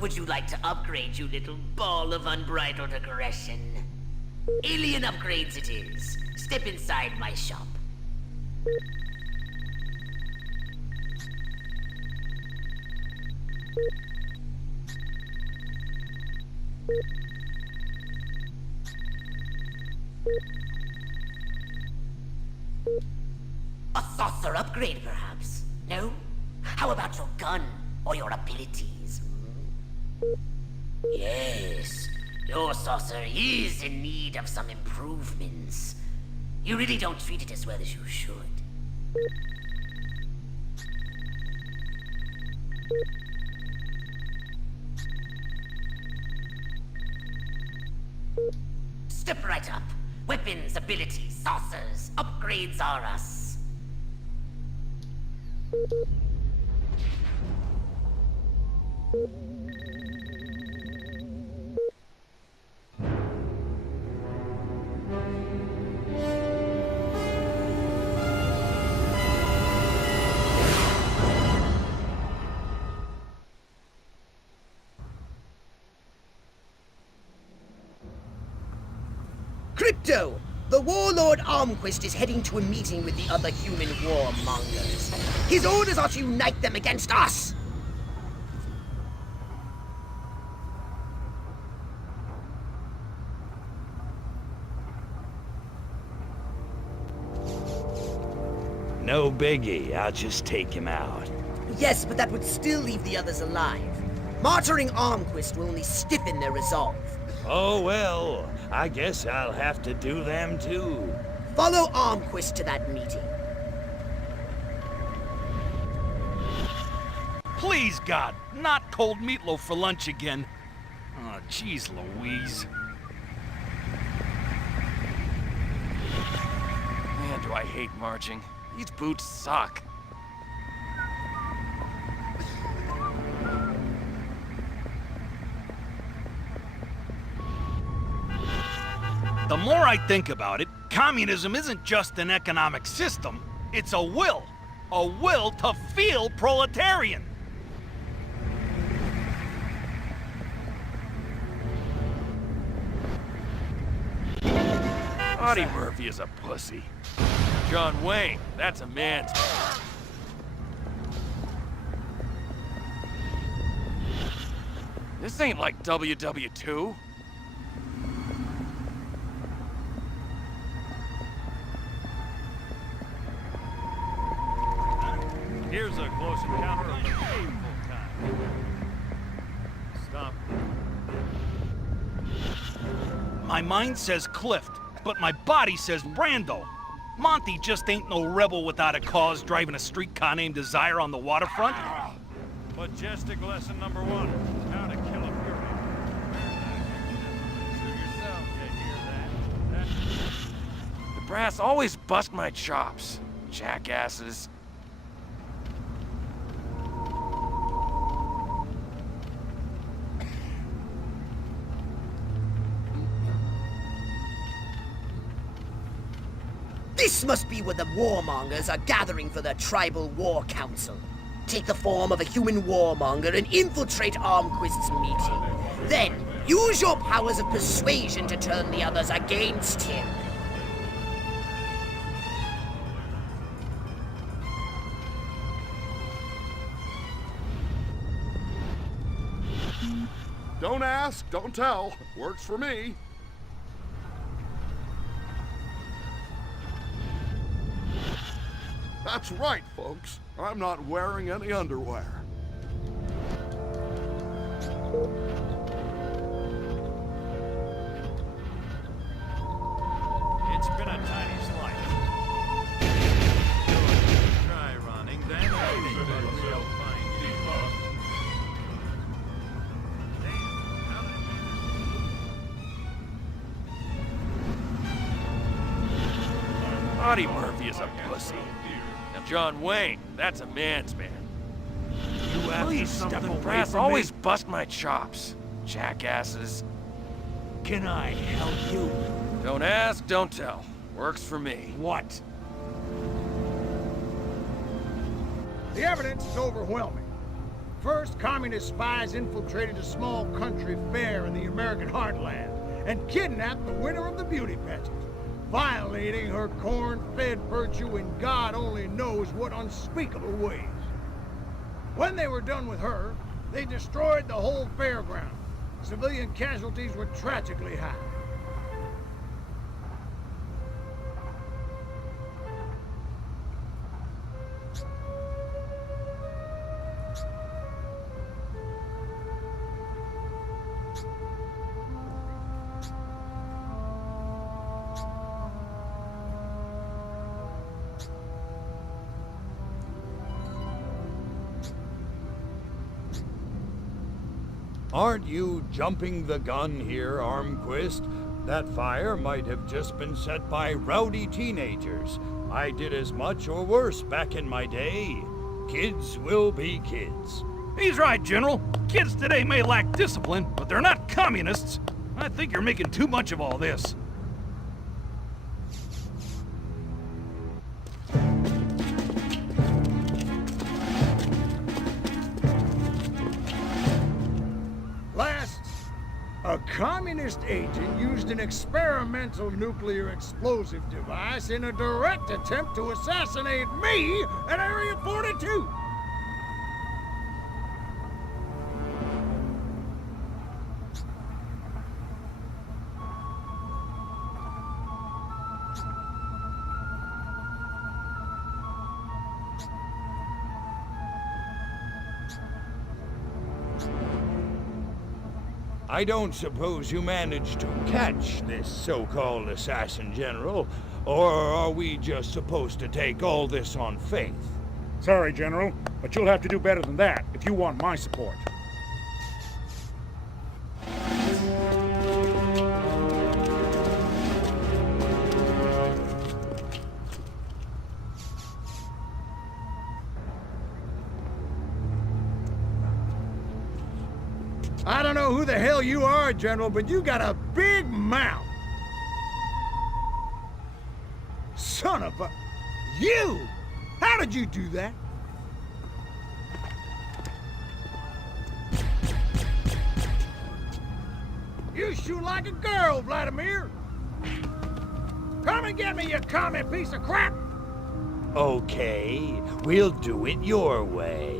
What would you like to upgrade, you little ball of unbridled aggression? Alien upgrades it is. Step inside my shop. A saucer upgrade, perhaps? No? How about your gun or your abilities? Yes, your saucer is in need of some improvements. You really don't treat it as well as you should. Step right up. Weapons, abilities, saucers, upgrades are us. Crypto! The warlord Armquist is heading to a meeting with the other human warmongers. His orders are to unite them against us! No biggie, I'll just take him out. Yes, but that would still leave the others alive. Martyring Armquist will only stiffen their resolve. Oh well, I guess I'll have to do them too. Follow Armquist to that meeting. Please, God, not cold meatloaf for lunch again. Oh, jeez Louise. Man, do I hate marching. These boots suck. The more I think about it, communism isn't just an economic system, it's a will. A will to feel proletarian. Audie Murphy is a pussy. John Wayne, that's a man's man. This ain't like WW2. Here's a close encounter of the painful kind. Stop. My mind says Clift, but my body says Brando. Monty just ain't no rebel without a cause driving a streetcar named Desire on the waterfront. Majestic lesson number 1. How to kill a fury. Suit yourself, you hear that? The brass always bust my chops. Jackasses. This must be where the warmongers are gathering for their tribal war council. Take the form of a human warmonger and infiltrate Armquist's meeting. Then, use your powers of persuasion to turn the others against him. Don't ask, don't tell. Works for me. That's right, folks. I'm not wearing any underwear. It's been a tiny slice. Try running, then you'll find Audie Murphy is a pussy. Now John Wayne, that's a man's man. You have to step away Brass from always me. bust my chops. Jackasses. Can I help you? Don't ask, don't tell. Works for me. What? The evidence is overwhelming. First, communist spies infiltrated a small country fair in the American heartland and kidnapped the winner of the beauty pageant, violating her corn-fed virtue in God only knows what unspeakable ways. When they were done with her, they destroyed the whole fairground. Civilian casualties were tragically high. Aren't you jumping the gun here, Armquist? That fire might have just been set by rowdy teenagers. I did as much or worse back in my day. Kids will be kids. He's right, General. Kids today may lack discipline, but they're not communists. I think you're making too much of all this. A communist agent used an experimental nuclear explosive device in a direct attempt to assassinate me at Area 42. I don't suppose you managed to catch this so-called assassin, General, or are we just supposed to take all this on faith? Sorry, General, but you'll have to do better than that if you want my support. I don't know who the hell you are, General, but you got a big mouth. Son of a... You! How did you do that? You shoot like a girl, Vladimir. Come and get me, you commie piece of crap! Okay, we'll do it your way.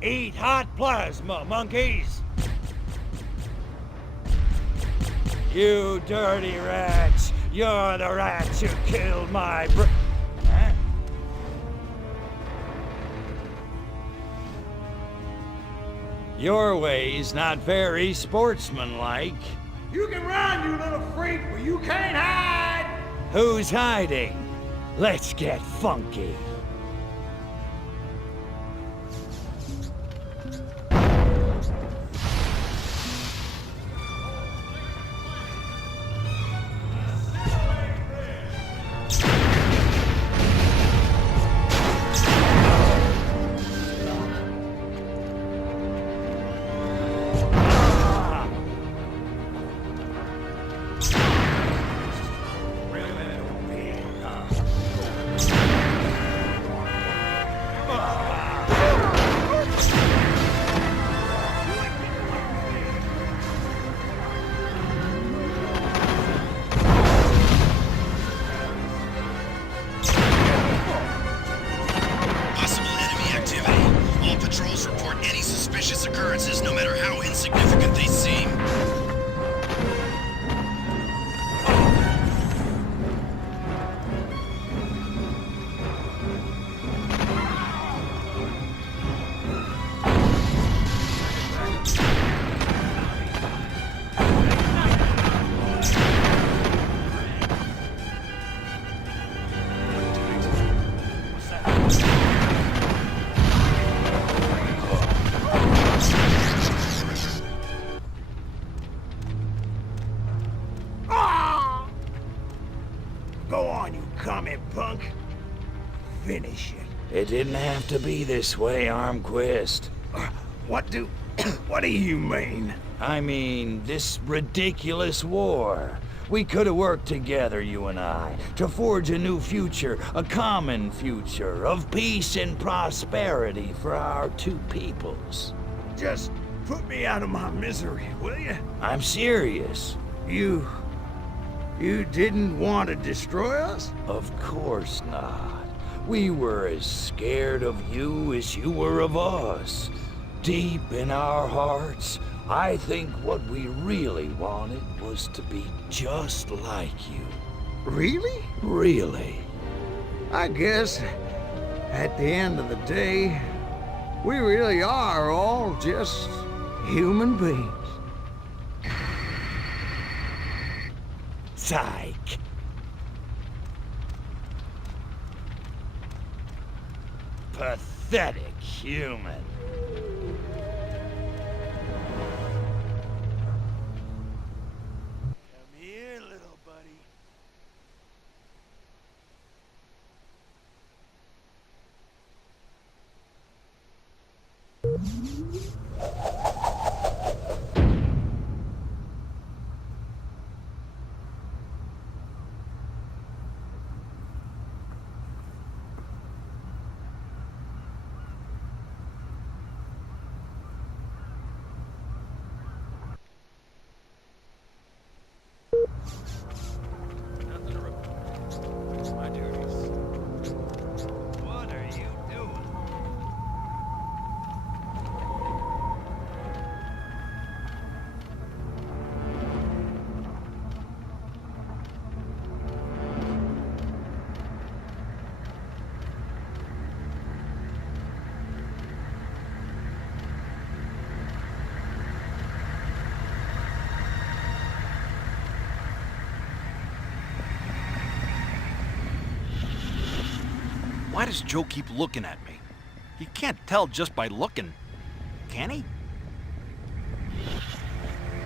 Eat hot plasma, monkeys! You dirty rats! You're the rats who killed my Huh? Your way's not very sportsmanlike. You can run, you little freak, but you can't hide! Who's hiding? Let's get funky. Occurrences, no matter how insignificant they seem. Go on, you commie punk. Finish it. It didn't have to be this way, Armquist. What do you mean? I mean, this ridiculous war. We could have worked together, you and I, to forge a new future, a common future of peace and prosperity for our two peoples. Just put me out of my misery, will you? I'm serious. You didn't want to destroy us? Of course not. We were as scared of you as you were of us. Deep in our hearts, I think what we really wanted was to be just like you. Really? Really. I guess, at the end of the day, we really are all just human beings. Psych. Pathetic human. Come here, little buddy. Nothing to report. It's my duties. What are you doing? Why does Joe keep looking at me? He can't tell just by looking, can he?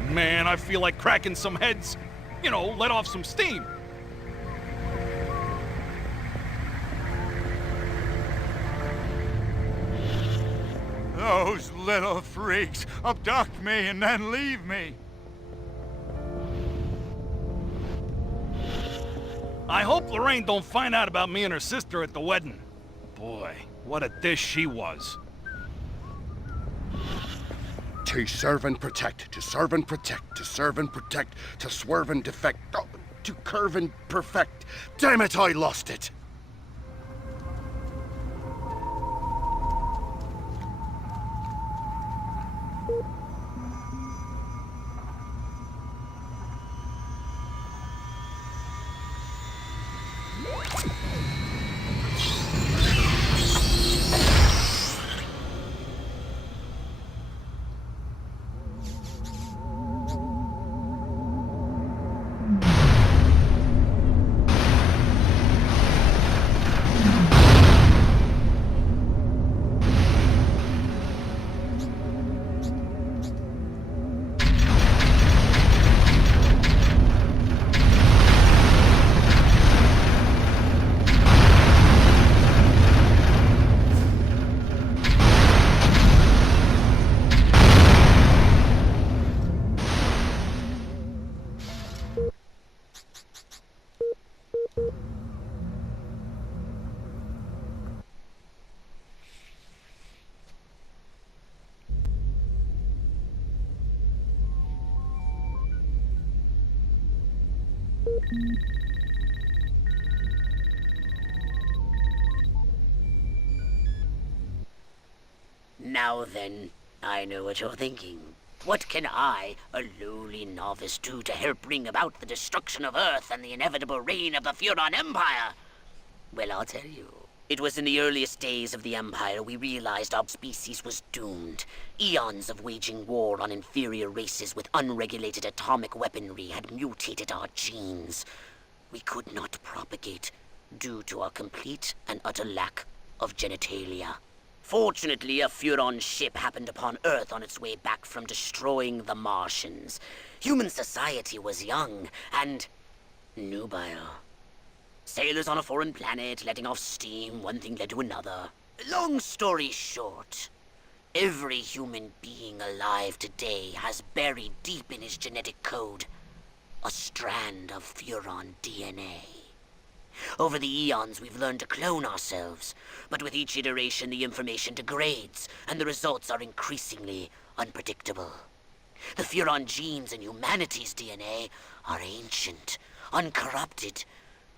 Man, I feel like cracking some heads. You know, let off some steam. Those little freaks abduct me and then leave me. I hope Lorraine don't find out about me and her sister at the wedding. Boy, what a dish she was. To serve and protect, to serve and protect, to serve and protect, to swerve and defect, oh, to curve and perfect. Damn it, I lost it! Now then, I know what you're thinking. What can I, a lowly novice, do to help bring about the destruction of Earth and the inevitable reign of the Furon Empire? Well, I'll tell you. It was in the earliest days of the Empire we realized our species was doomed. Eons of waging war on inferior races with unregulated atomic weaponry had mutated our genes. We could not propagate due to our complete and utter lack of genitalia. Fortunately, a Furon ship happened upon Earth on its way back from destroying the Martians. Human society was young and nubile. Sailors on a foreign planet, letting off steam, one thing led to another. Long story short, every human being alive today has buried deep in his genetic code a strand of Furon DNA. Over the eons, we've learned to clone ourselves, but with each iteration, the information degrades, and the results are increasingly unpredictable. The Furon genes in humanity's DNA are ancient, uncorrupted.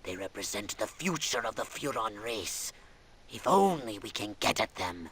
They represent the future of the Furon race. If only we can get at them.